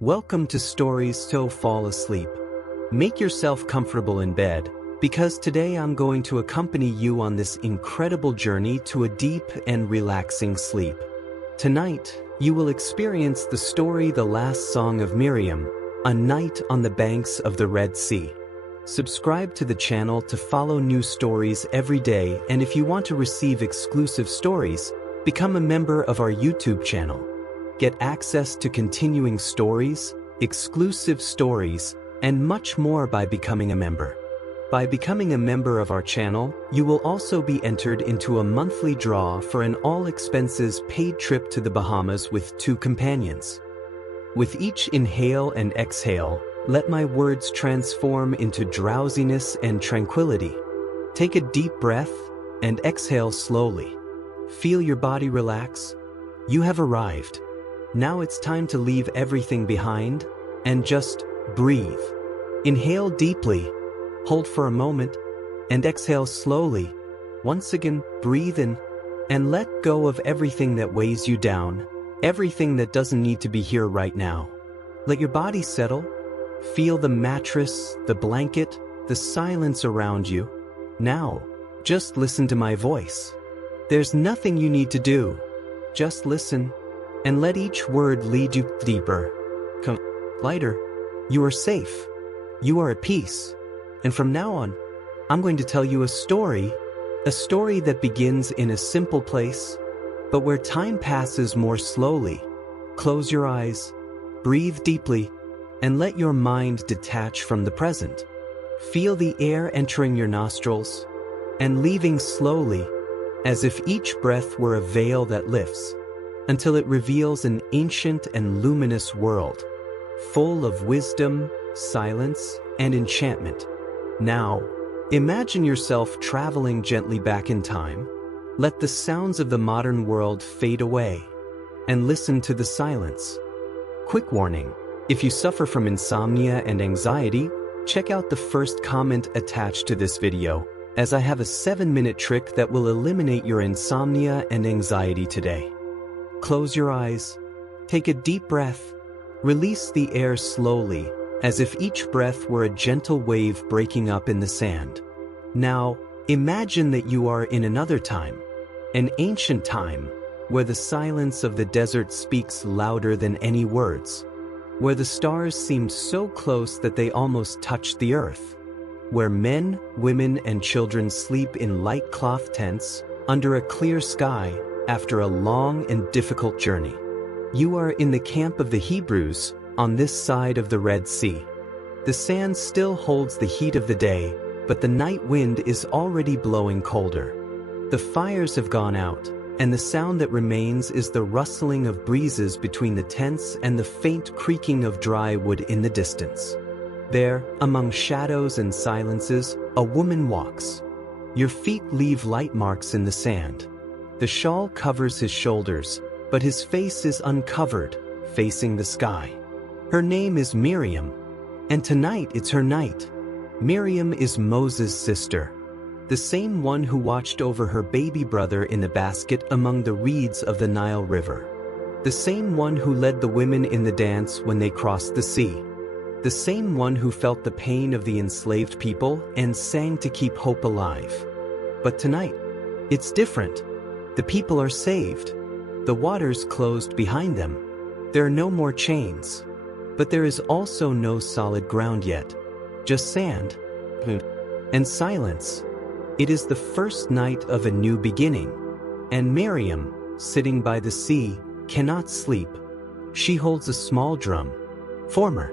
Welcome to Stories So Fall Asleep. Make yourself comfortable in bed, because today I'm going to accompany you on this incredible journey to a deep and relaxing sleep. Tonight, you will experience the story The Last Song of Miriam, a night on the banks of the Red Sea. Subscribe to the channel to follow new stories every day, and if you want to receive exclusive stories, become a member of our YouTube channel. Get access to continuing stories, exclusive stories, and much more by becoming a member. By becoming a member of our channel, you will also be entered into a monthly draw for an all-expenses paid trip to the Bahamas with 2 companions. With each inhale and exhale, let my words transform into drowsiness and tranquility. Take a deep breath and exhale slowly. Feel your body relax. You have arrived. Now it's time to leave everything behind and just breathe. Inhale deeply, hold for a moment, and exhale slowly. Once again, breathe in and let go of everything that weighs you down, everything that doesn't need to be here right now. Let your body settle. Feel the mattress, the blanket, the silence around you. Now, just listen to my voice. There's nothing you need to do. Just listen, and let each word lead you deeper. Come lighter. You are safe. You are at peace. And from now on, I'm going to tell you a story that begins in a simple place, but where time passes more slowly. Close your eyes, breathe deeply, and let your mind detach from the present. Feel the air entering your nostrils and leaving slowly, as if each breath were a veil that lifts, until it reveals an ancient and luminous world, full of wisdom, silence, and enchantment. Now, imagine yourself traveling gently back in time. Let the sounds of the modern world fade away, and listen to the silence. Quick warning: if you suffer from insomnia and anxiety, check out the first comment attached to this video, as I have a 7-minute trick that will eliminate your insomnia and anxiety today. Close your eyes, take a deep breath, release the air slowly, as if each breath were a gentle wave breaking up in the sand. Now, imagine that you are in another time, an ancient time, where the silence of the desert speaks louder than any words, where the stars seemed so close that they almost touched the earth, where men, women, and children sleep in light cloth tents under a clear sky after a long and difficult journey. You are in the camp of the Hebrews on this side of the Red Sea. The sand still holds the heat of the day, but the night wind is already blowing colder. The fires have gone out, and the sound that remains is the rustling of breezes between the tents and the faint creaking of dry wood in the distance. There, among shadows and silences, a woman walks. Your feet leave light marks in the sand. The shawl covers his shoulders, but his face is uncovered, facing the sky. Her name is Miriam, and tonight it's her night. Miriam is Moses' sister, the same one who watched over her baby brother in the basket among the reeds of the Nile River. The same one who led the women in the dance when they crossed the sea. The same one who felt the pain of the enslaved people and sang to keep hope alive. But tonight, it's different. The people are saved. The waters closed behind them. There are no more chains. But there is also no solid ground yet. Just sand and silence. It is the first night of a new beginning, and Miriam, sitting by the sea, cannot sleep. She holds a small drum, former,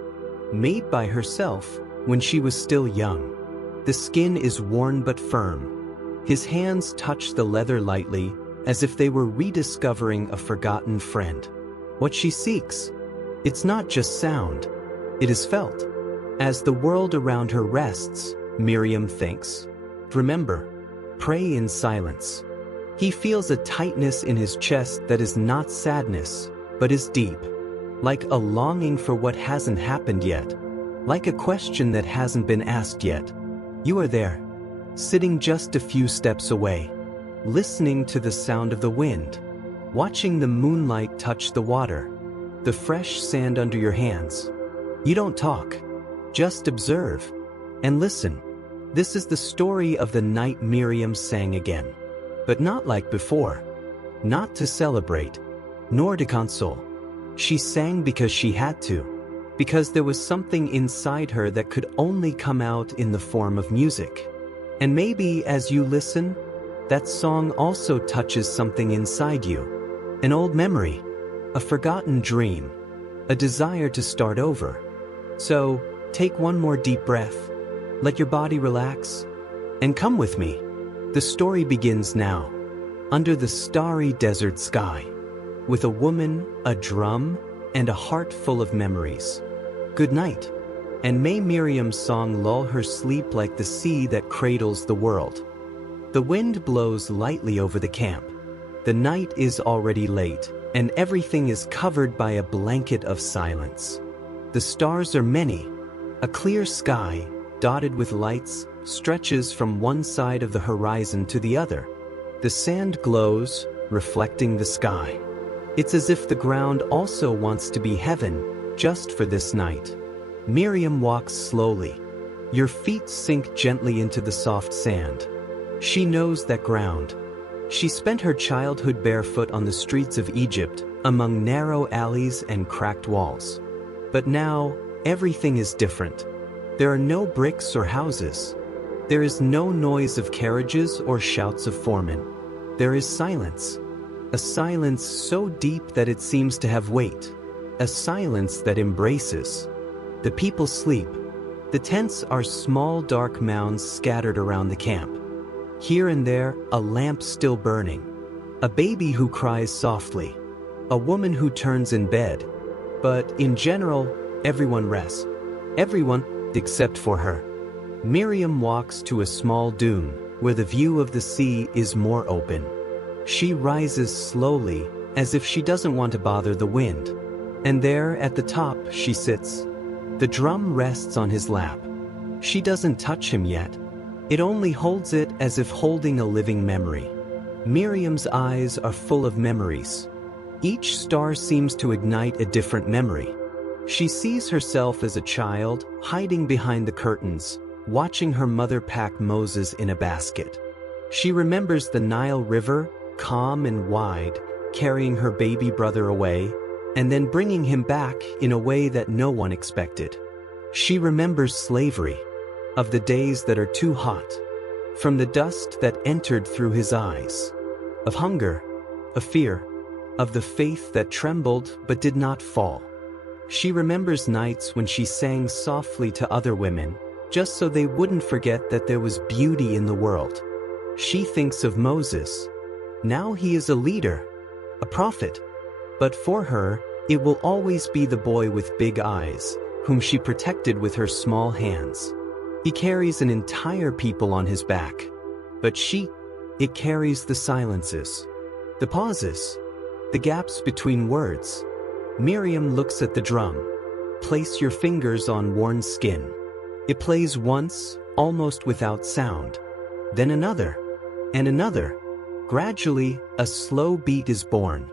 made by herself when she was still young. The skin is worn but firm. His hands touch the leather lightly, as if they were rediscovering a forgotten friend. What she seeks, it's not just sound, it is felt. As the world around her rests, Miriam thinks. Remember, pray in silence. He feels a tightness in his chest that is not sadness, but is deep. Like a longing for what hasn't happened yet. Like a question that hasn't been asked yet. You are there, sitting just a few steps away, listening to the sound of the wind, watching the moonlight touch the water. the fresh sand under your hands. You don't talk. Just observe. And listen. This is the story of the night Miriam sang again. But not like before. Not to celebrate, nor to console. She sang because she had to. Because there was something inside her that could only come out in the form of music. And maybe as you listen, that song also touches something inside you. An old memory, a forgotten dream, a desire to start over. So, take one more deep breath, let your body relax, and come with me. The story begins now, under the starry desert sky, with a woman, a drum, and a heart full of memories. Good night, and may Miriam's song lull her sleep like the sea that cradles the world. The wind blows lightly over the camp. The night is already late, and everything is covered by a blanket of silence. The stars are many. A clear sky, dotted with lights, stretches from one side of the horizon to the other. The sand glows, reflecting the sky. It's as if the ground also wants to be heaven, just for this night. Miriam walks slowly. Your feet sink gently into the soft sand. She knows that ground. She spent her childhood barefoot on the streets of Egypt, among narrow alleys and cracked walls. But now, everything is different. There are no bricks or houses. There is no noise of carriages or shouts of foremen. There is silence. A silence so deep that it seems to have weight. A silence that embraces. The people sleep. The tents are small dark mounds scattered around the camp. Here and there, a lamp still burning. A baby who cries softly. A woman who turns in bed. But in general, everyone rests. Everyone, except for her. Miriam walks to a small dune, where the view of the sea is more open. She rises slowly, as if she doesn't want to bother the wind. And there, at the top, she sits. The drum rests on his lap. She doesn't touch him yet. It only holds it as if holding a living memory. Miriam's eyes are full of memories. Each star seems to ignite a different memory. She sees herself as a child, hiding behind the curtains, watching her mother pack Moses in a basket. She remembers the Nile River, calm and wide, carrying her baby brother away, and then bringing him back in a way that no one expected. She remembers slavery, of the days that are too hot, from the dust that entered through his eyes, of hunger, of fear, of the faith that trembled but did not fall. She remembers nights when she sang softly to other women, just so they wouldn't forget that there was beauty in the world. She thinks of Moses. Now he is a leader, a prophet. But for her, it will always be the boy with big eyes, whom she protected with her small hands. He carries an entire people on his back. But it carries the silences, the pauses, the gaps between words. Miriam looks at the drum. Place your fingers on worn skin. It plays once, almost without sound. Then another, and another. Gradually, a slow beat is born,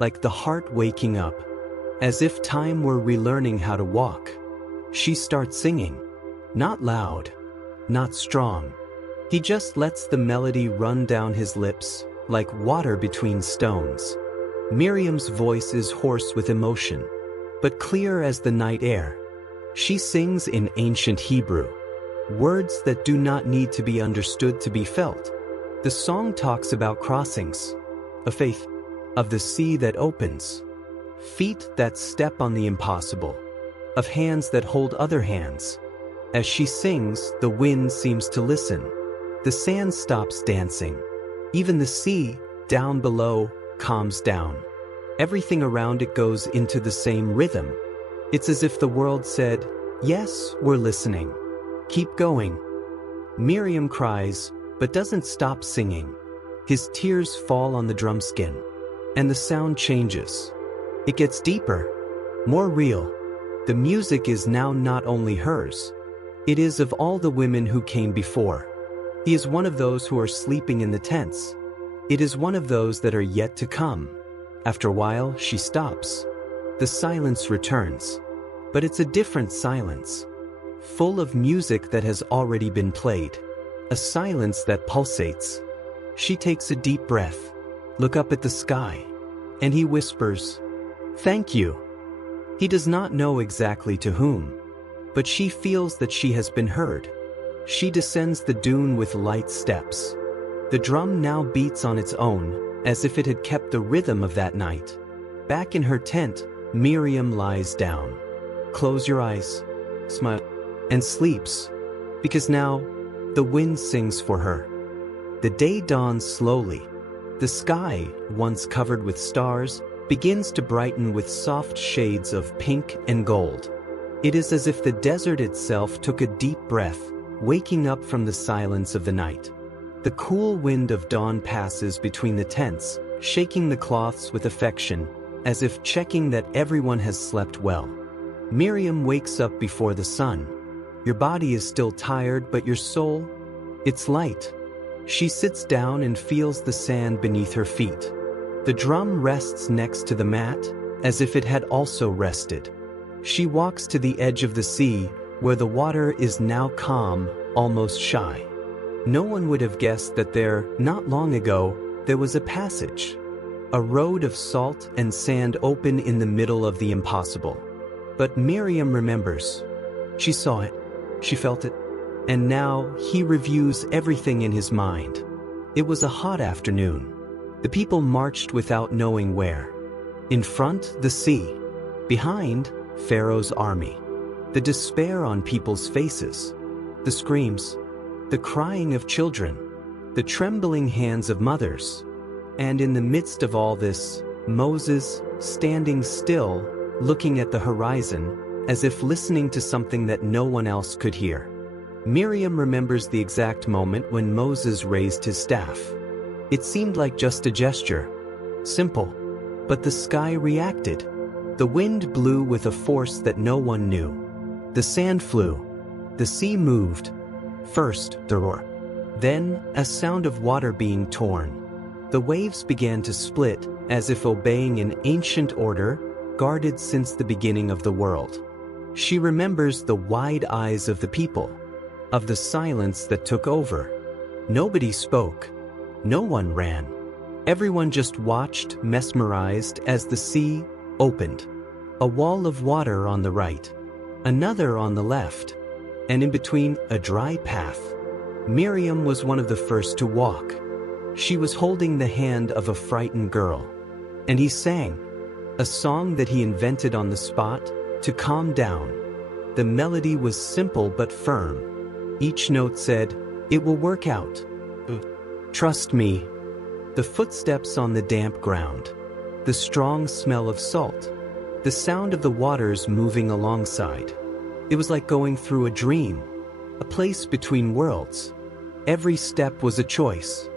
like the heart waking up, as if time were relearning how to walk. She starts singing. Not loud, not strong. He just lets the melody run down his lips, like water between stones. Miriam's voice is hoarse with emotion, but clear as the night air. She sings in ancient Hebrew, words that do not need to be understood to be felt. The song talks about crossings, a faith, of the sea that opens, feet that step on the impossible, of hands that hold other hands. As she sings, the wind seems to listen. The sand stops dancing. Even the sea, down below, calms down. Everything around it goes into the same rhythm. It's as if the world said, "Yes, we're listening. Keep going." Miriam cries, but doesn't stop singing. His tears fall on the drum skin. And the sound changes. It gets deeper, more real. The music is now not only hers. It is of all the women who came before. He is one of those who are sleeping in the tents. It is one of those that are yet to come. After a while, she stops. the silence returns. But it's a different silence. Full of music that has already been played. A silence that pulsates. She takes a deep breath. Look up at the sky. And he whispers, "Thank you." He does not know exactly to whom. But she feels that she has been heard. She descends the dune with light steps. The drum now beats on its own, as if it had kept the rhythm of that night. Back in her tent, Miriam lies down. Close your eyes, smile, and sleeps. Because now, the wind sings for her. The day dawns slowly. The sky, once covered with stars, begins to brighten with soft shades of pink and gold. It is as if the desert itself took a deep breath, waking up from the silence of the night. The cool wind of dawn passes between the tents, shaking the cloths with affection, as if checking that everyone has slept well. Miriam wakes up before the sun. Your body is still tired, but your soul? It's light. She sits down and feels the sand beneath her feet. The drum rests next to the mat, as if it had also rested. She walks to the edge of the sea, where the water is now calm, almost shy. No one would have guessed that there, not long ago, there was a passage. A road of salt and sand open in the middle of the impossible. But Miriam remembers. She saw it. She felt it. And now he reviews everything in his mind. It was a hot afternoon. The people marched without knowing where. In front, the sea. Behind, Pharaoh's army. The despair on people's faces. The screams. The crying of children. The trembling hands of mothers. And in the midst of all this, Moses, standing still, looking at the horizon, as if listening to something that no one else could hear. Miriam remembers the exact moment when Moses raised his staff. It seemed like just a gesture. Simple. But the sky reacted. The wind blew with a force that no one knew. The sand flew. The sea moved. First, the roar. Then, a sound of water being torn. The waves began to split, as if obeying an ancient order, guarded since the beginning of the world. She remembers the wide eyes of the people, of the silence that took over. Nobody spoke. No one ran. Everyone just watched, mesmerized, as the sea opened. A wall of water on the right, another on the left, and in between, a dry path. Miriam was one of the first to walk. She was holding the hand of a frightened girl. And he sang, a song that he invented on the spot, to calm down. The melody was simple but firm. Each note said, "It will work out. Trust me." The footsteps on the damp ground. The strong smell of salt. The sound of the waters moving alongside. It was like going through a dream, a place between worlds. Every step was a choice,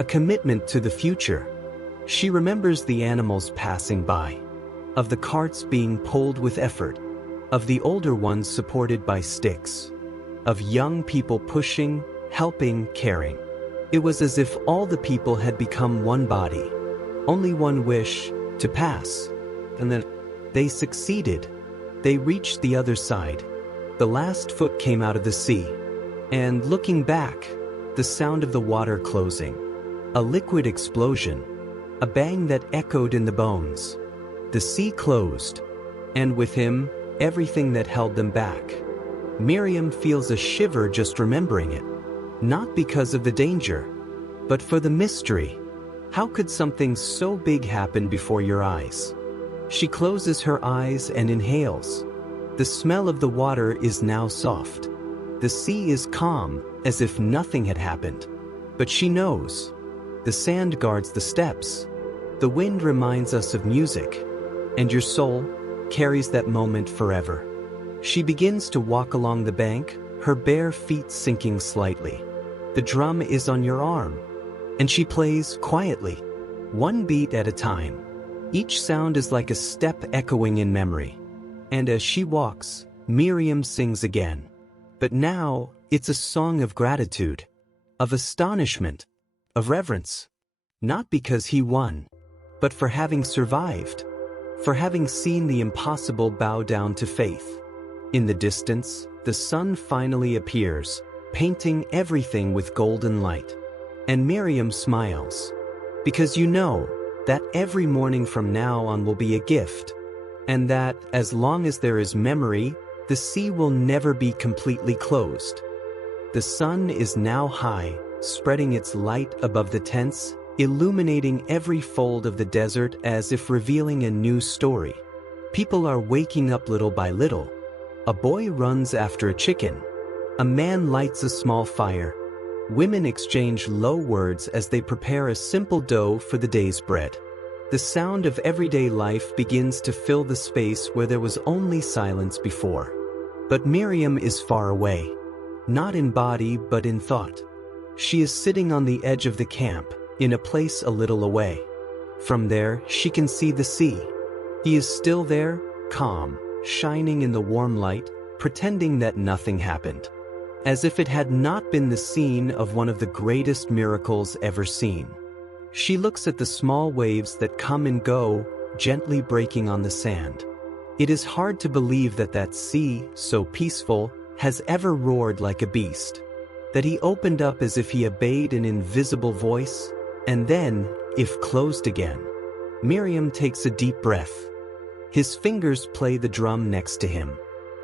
a commitment to the future. She remembers the animals passing by, of the carts being pulled with effort, of the older ones supported by sticks, of young people pushing, helping, caring. It was as if all the people had become one body, only one wish, to pass. And then they succeeded. They reached the other side. The last foot came out of the sea. And looking back, the sound of the water closing. A liquid explosion. A bang that echoed in the bones. The sea closed. And with him, everything that held them back. Miriam feels a shiver just remembering it. Not because of the danger, but for the mystery. How could something so big happen before your eyes? She closes her eyes and inhales. The smell of the water is now soft. The sea is calm, as if nothing had happened. But she knows. The sand guards the steps. The wind reminds us of music. And your soul carries that moment forever. She begins to walk along the bank, her bare feet sinking slightly. The drum is on your arm. And she plays quietly, one beat at a time. Each sound is like a step echoing in memory. And as she walks, Miriam sings again. But now, it's a song of gratitude, of astonishment, of reverence. Not because he won, but for having survived. for having seen the impossible bow down to faith. In the distance, the sun finally appears, painting everything with golden light. And Miriam smiles. Because you know that every morning from now on will be a gift, and that, as long as there is memory, the sea will never be completely closed. The sun is now high, spreading its light above the tents, illuminating every fold of the desert as if revealing a new story. People are waking up little by little. A boy runs after a chicken. A man lights a small fire. Women exchange low words as they prepare a simple dough for the day's bread. The sound of everyday life begins to fill the space where there was only silence before. But Miriam is far away. Not in body, but in thought. She is sitting on the edge of the camp, in a place a little away. From there, she can see the sea. He is still there, calm, shining in the warm light, pretending that nothing happened. As if it had not been the scene of one of the greatest miracles ever seen. She looks at the small waves that come and go, gently breaking on the sand. It is hard to believe that that sea, so peaceful, has ever roared like a beast. That he opened up as if he obeyed an invisible voice, and then, if closed again. Miriam takes a deep breath. His fingers play the drum next to him.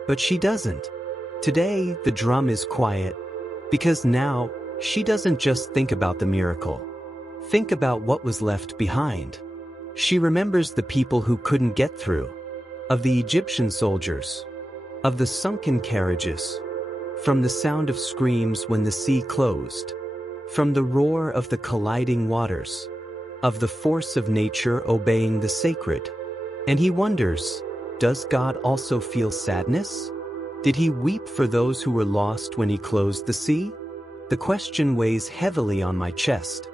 But she doesn't. Today, the drum is quiet, because now, she doesn't just think about the miracle. Think about what was left behind. She remembers the people who couldn't get through, of the Egyptian soldiers, of the sunken carriages, from the sound of screams when the sea closed, from the roar of the colliding waters, of the force of nature obeying the sacred. And he wonders, does God also feel sadness? Did he weep for those who were lost when he closed the sea? The question weighs heavily on my chest,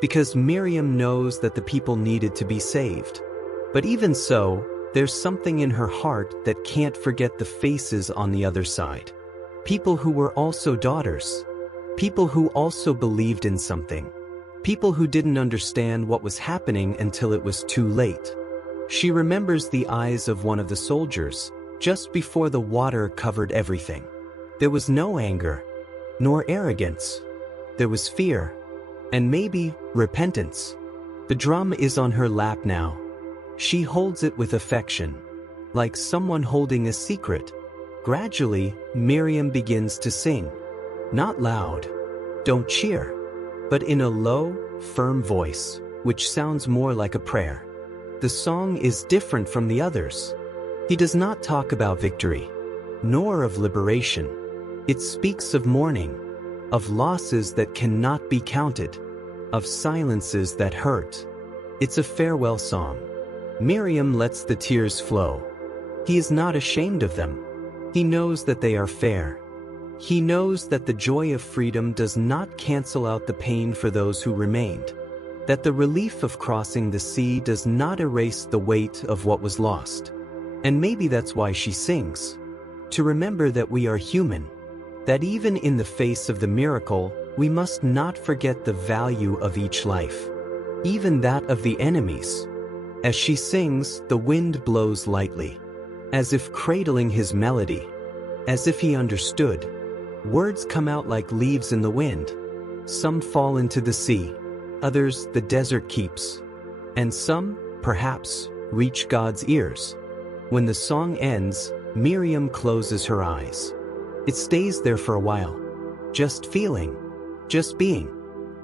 because Miriam knows that the people needed to be saved. But even so, there's something in her heart that can't forget the faces on the other side. People who were also daughters. People who also believed in something. People who didn't understand what was happening until it was too late. She remembers the eyes of one of the soldiers, just before the water covered everything. There was no anger, nor arrogance. There was fear, and maybe repentance. The drum is on her lap now. She holds it with affection, like someone holding a secret. Gradually, Miriam begins to sing. Not loud, don't cheer, but in a low, firm voice, which sounds more like a prayer. The song is different from the others. He does not talk about victory, nor of liberation. It speaks of mourning, of losses that cannot be counted, of silences that hurt. It's a farewell song. Miriam lets the tears flow. He is not ashamed of them. He knows that they are fair. He knows that the joy of freedom does not cancel out the pain for those who remained. That the relief of crossing the sea does not erase the weight of what was lost. And maybe that's why she sings. To remember that we are human. That even in the face of the miracle, we must not forget the value of each life. Even that of the enemies. As she sings, the wind blows lightly. As if cradling his melody. As if he understood. Words come out like leaves in the wind. Some fall into the sea. Others the desert keeps. And some, perhaps, reach God's ears. When the song ends, Miriam closes her eyes. It stays there for a while. Just feeling. Just being.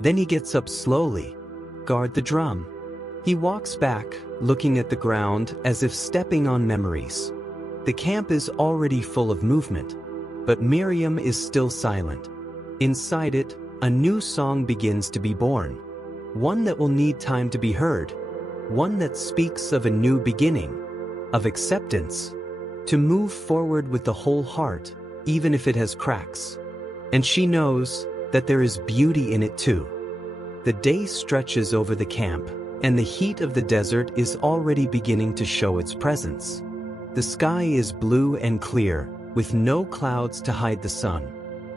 Then he gets up slowly. Guard the drum. He walks back, looking at the ground as if stepping on memories. The camp is already full of movement. But Miriam is still silent. Inside it, a new song begins to be born. One that will need time to be heard. One that speaks of a new beginning. Of acceptance. To move forward with the whole heart, even if it has cracks. And she knows that there is beauty in it too. The day stretches over the camp, and the heat of the desert is already beginning to show its presence. The sky is blue and clear, with no clouds to hide the sun.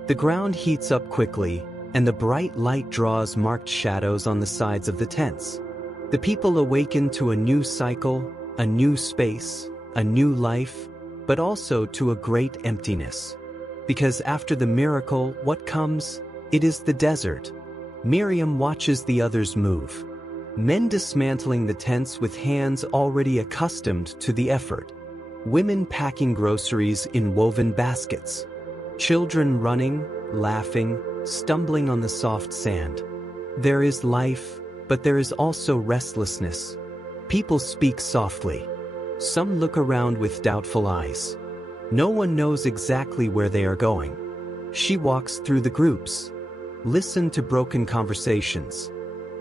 The ground heats up quickly, and the bright light draws marked shadows on the sides of the tents. The people awaken to a new cycle, a new space, a new life, but also to a great emptiness. Because after the miracle, what comes? It is the desert. Miriam watches the others move. Men dismantling the tents with hands already accustomed to the effort. Women packing groceries in woven baskets. Children running, laughing, stumbling on the soft sand. There is life, but there is also restlessness. People speak softly. Some look around with doubtful eyes. No one knows exactly where they are going. She walks through the groups. Listen to broken conversations.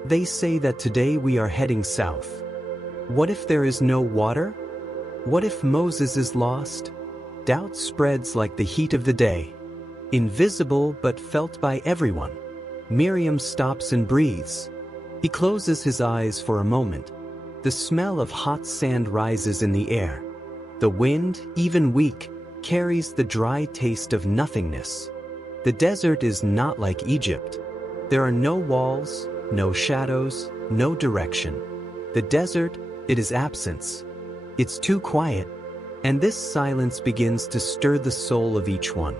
They say that today we are heading south. What if there is no water? What if Moses is lost? Doubt spreads like the heat of the day. Invisible but felt by everyone. Miriam stops and breathes. He closes his eyes for a moment. The smell of hot sand rises in the air. The wind, even weak, carries the dry taste of nothingness. The desert is not like Egypt. There are no walls, no shadows, no direction. The desert, it is absence. It's too quiet, and this silence begins to stir the soul of each one.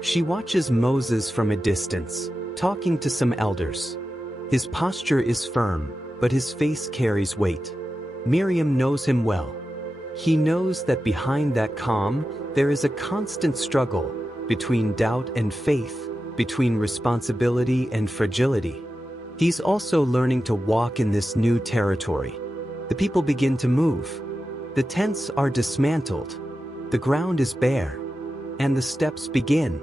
She watches Moses from a distance, talking to some elders. His posture is firm, but his face carries weight. Miriam knows him well. He knows that behind that calm, there is a constant struggle between doubt and faith, between responsibility and fragility. He's also learning to walk in this new territory. The people begin to move. The tents are dismantled. The ground is bare. And the steps begin.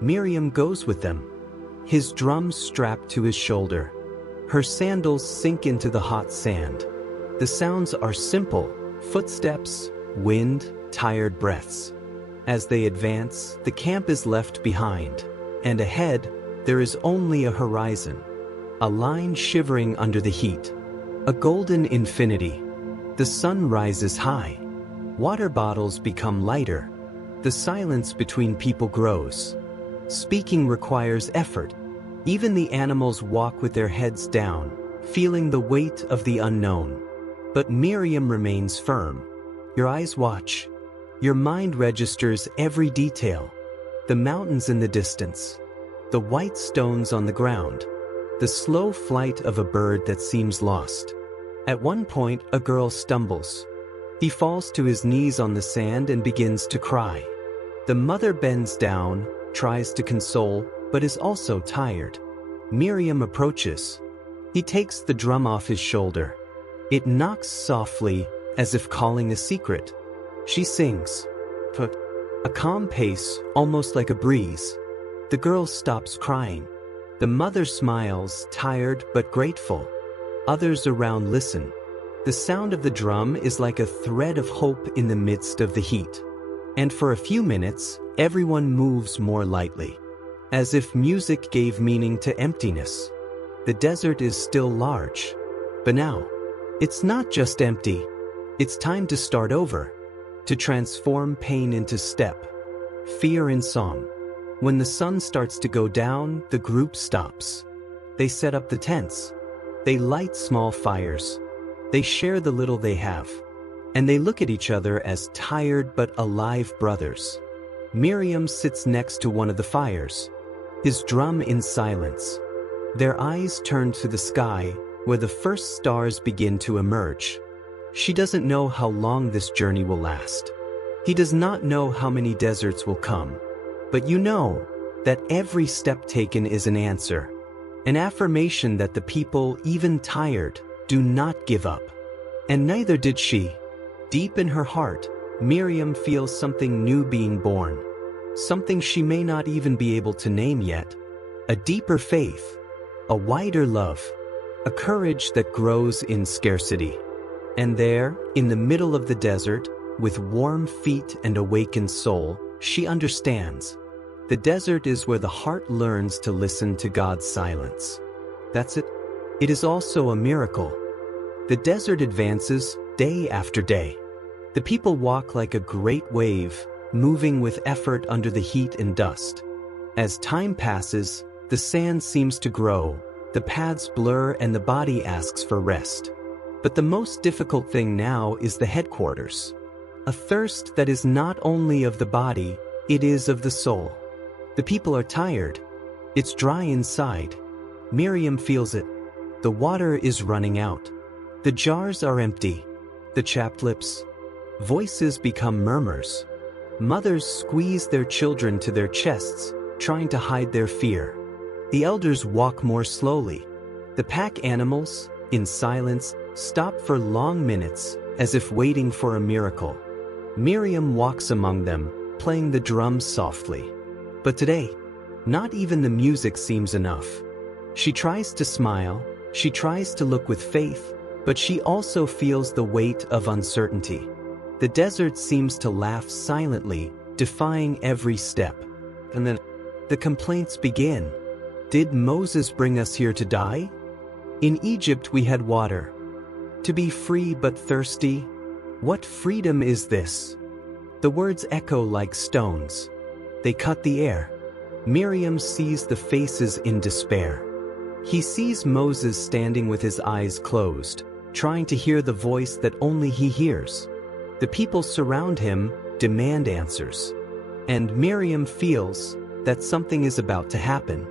Miriam goes with them. His drums strapped to his shoulder. Her sandals sink into the hot sand. The sounds are simple: footsteps, wind, tired breaths. As they advance, the camp is left behind, and ahead, there is only a horizon, a line shivering under the heat, a golden infinity. The sun rises high. Water bottles become lighter. The silence between people grows. Speaking requires effort. Even the animals walk with their heads down, feeling the weight of the unknown. But Miriam remains firm. Your eyes watch. Your mind registers every detail. The mountains in the distance. The white stones on the ground. The slow flight of a bird that seems lost. At one point, a girl stumbles. He falls to his knees on the sand and begins to cry. The mother bends down, tries to console, but is also tired. Miriam approaches. He takes the drum off his shoulder. It knocks softly, as if calling a secret. She sings. A calm pace, almost like a breeze. The girl stops crying. The mother smiles, tired but grateful. Others around listen. The sound of the drum is like a thread of hope in the midst of the heat. And for a few minutes, everyone moves more lightly. As if music gave meaning to emptiness. The desert is still large. But now, it's not just empty. It's time to start over. To transform pain into step. Fear in song. When the sun starts to go down, the group stops. They set up the tents. They light small fires. They share the little they have. And they look at each other as tired but alive brothers. Miriam sits next to one of the fires. His drum in silence. Their eyes turn to the sky, where the first stars begin to emerge. She doesn't know how long this journey will last. He does not know how many deserts will come. But you know that every step taken is an answer. An affirmation that the people, even tired, do not give up. And neither did she. Deep in her heart, Miriam feels something new being born. Something she may not even be able to name yet. A deeper faith. A wider love. A courage that grows in scarcity. And there, in the middle of the desert, with warm feet and awakened soul, she understands. The desert is where the heart learns to listen to God's silence. That's it. It is also a miracle. The desert advances day after day. The people walk like a great wave, moving with effort under the heat and dust. As time passes, the sand seems to grow, the paths blur and the body asks for rest. But the most difficult thing now is the headquarters. A thirst that is not only of the body, it is of the soul. The people are tired. It's dry inside. Miriam feels it. The water is running out. The jars are empty. The chapped lips. Voices become murmurs. Mothers squeeze their children to their chests, trying to hide their fear. The elders walk more slowly. The pack animals, in silence, stop for long minutes, as if waiting for a miracle. Miriam walks among them, playing the drums softly. But today, not even the music seems enough. She tries to smile, she tries to look with faith, but she also feels the weight of uncertainty. The desert seems to laugh silently, defying every step. And then, the complaints begin. Did Moses bring us here to die? In Egypt we had water. To be free but thirsty? What freedom is this? The words echo like stones. They cut the air. Miriam sees the faces in despair. He sees Moses standing with his eyes closed, trying to hear the voice that only he hears. The people surround him, demand answers. And Miriam feels that something is about to happen.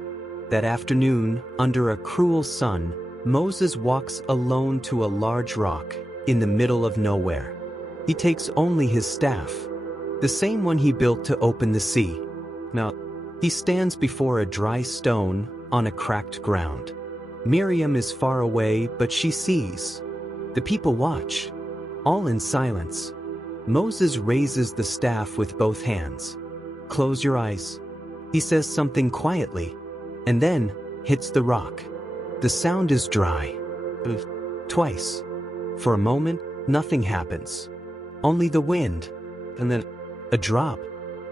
That afternoon, under a cruel sun, Moses walks alone to a large rock, in the middle of nowhere. He takes only his staff, the same one he built to open the sea. Now, he stands before a dry stone, on a cracked ground. Miriam is far away, but she sees. The people watch, all in silence. Moses raises the staff with both hands. Close your eyes. He says something quietly, and then hits the rock. The sound is dry. Twice. For a moment, nothing happens. Only the wind, and then a drop,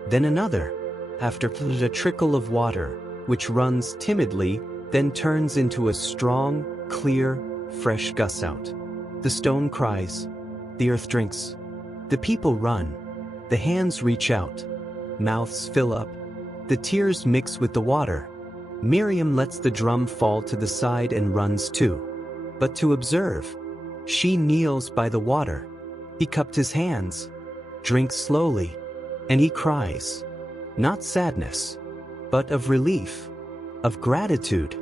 then another. After a trickle of water, which runs timidly, then turns into a strong, clear, fresh gussout. The stone cries. The earth drinks. The people run. The hands reach out. Mouths fill up. The tears mix with the water. Miriam lets the drum fall to the side and runs too. But to observe. She kneels by the water. He cupped his hands, drinks slowly, and he cries. Not sadness, but of relief, of gratitude.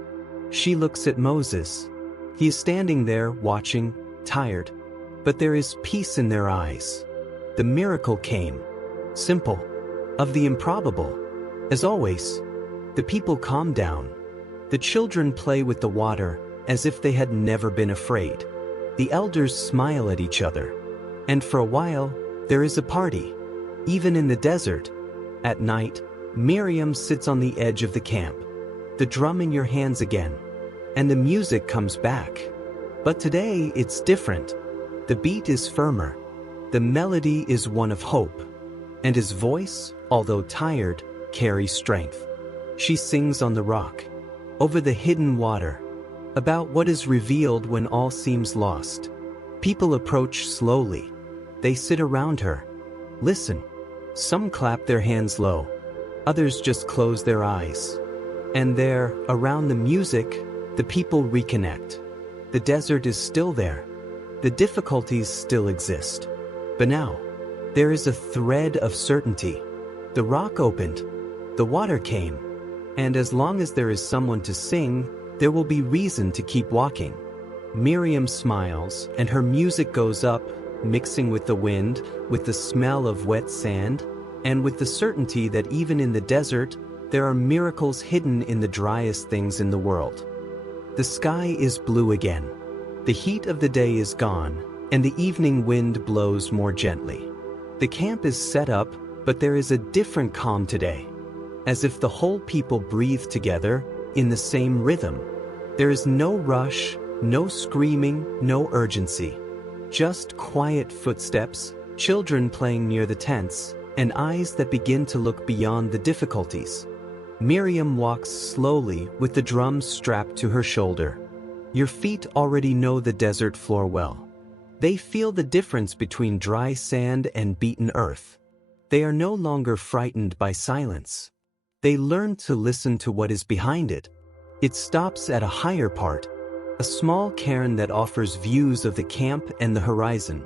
She looks at Moses. He is standing there watching, tired, but there is peace in their eyes. The miracle came. Simple. Of the improbable. As always, the people calm down. The children play with the water, as if they had never been afraid. The elders smile at each other. And for a while, there is a party. Even in the desert. At night, Miriam sits on the edge of the camp. The drum in your hands again. And the music comes back. But today, it's different. The beat is firmer. The melody is one of hope. And his voice, although tired, carries strength. She sings on the rock, over the hidden water, about what is revealed when all seems lost. People approach slowly. They sit around her. Listen. Some clap their hands low. Others just close their eyes. And there, around the music, the people reconnect. The desert is still there. The difficulties still exist. But now, there is a thread of certainty. The rock opened. The water came. And as long as there is someone to sing, there will be reason to keep walking. Miriam smiles, and her music goes up, mixing with the wind, with the smell of wet sand, and with the certainty that even in the desert, there are miracles hidden in the driest things in the world. The sky is blue again. The heat of the day is gone, and the evening wind blows more gently. The camp is set up, but there is a different calm today. As if the whole people breathe together, in the same rhythm. There is no rush, no screaming, no urgency. Just quiet footsteps, children playing near the tents, and eyes that begin to look beyond the difficulties. Miriam walks slowly with the drums strapped to her shoulder. Your feet already know the desert floor well. They feel the difference between dry sand and beaten earth. They are no longer frightened by silence. They learn to listen to what is behind it. It stops at a higher part. a small cairn that offers views of the camp and the horizon.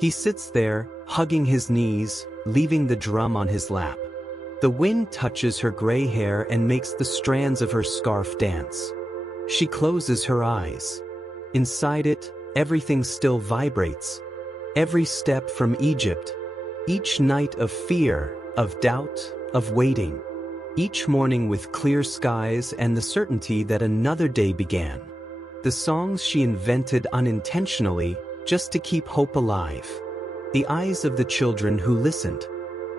He sits there, hugging his knees, leaving the drum on his lap. The wind touches her gray hair and makes the strands of her scarf dance. She closes her eyes. Inside it, everything still vibrates. Every step from Egypt. Each night of fear, of doubt, of waiting. Each morning with clear skies and the certainty that another day began. The songs she invented unintentionally, just to keep hope alive. The eyes of the children who listened.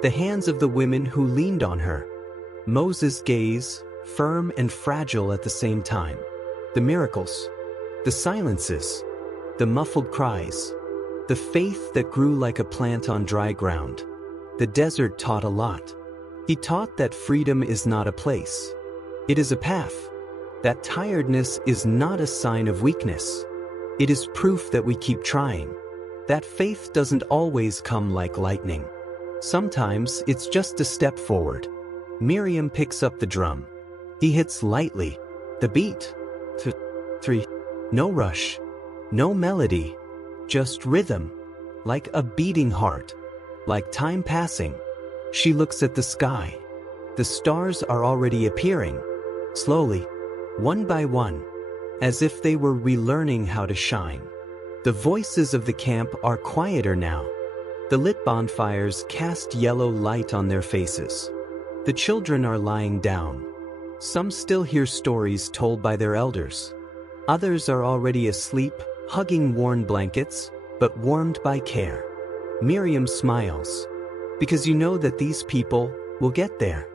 The hands of the women who leaned on her. Moses' gaze, firm and fragile at the same time. The miracles. The silences. The muffled cries. The faith that grew like a plant on dry ground. The desert taught a lot. He taught that freedom is not a place. It is a path. That tiredness is not a sign of weakness. It is proof that we keep trying. That faith doesn't always come like lightning. Sometimes it's just a step forward. Miriam picks up the drum. He hits lightly. The beat. 2, 3. No rush. No melody. Just rhythm. Like a beating heart. Like time passing. She looks at the sky. The stars are already appearing. Slowly. One by one. As if they were relearning how to shine. The voices of the camp are quieter now. The lit bonfires cast yellow light on their faces. The children are lying down. Some still hear stories told by their elders. Others are already asleep, hugging worn blankets, but warmed by care. Miriam smiles. Because you know that these people will get there.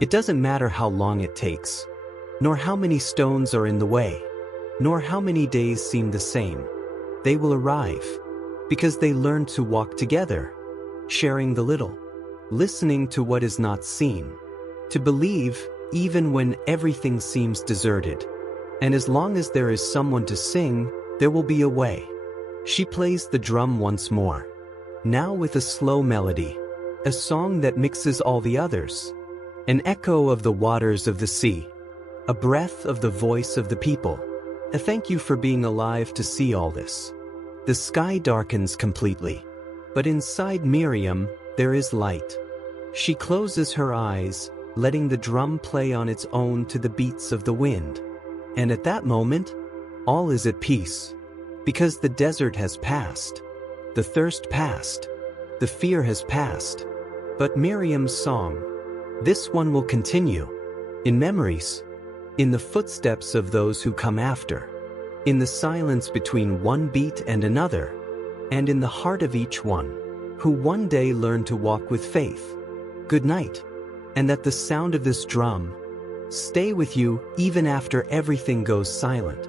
It doesn't matter how long it takes, nor how many stones are in the way, nor how many days seem the same. They will arrive, because they learned to walk together, sharing the little, listening to what is not seen, to believe even when everything seems deserted. And as long as there is someone to sing, there will be a way. She plays the drum once more, now with a slow melody, a song that mixes all the others, an echo of the waters of the sea, a breath of the voice of the people, a thank you for being alive to see all this. The sky darkens completely, but inside Miriam, there is light. She closes her eyes, letting the drum play on its own to the beats of the wind. And at that moment, all is at peace, because the desert has passed, the thirst passed, the fear has passed. But Miriam's song, this one will continue, in memories, in the footsteps of those who come after, in the silence between one beat and another, and in the heart of each one, who one day learned to walk with faith. Good night, and that the sound of this drum stay with you even after everything goes silent.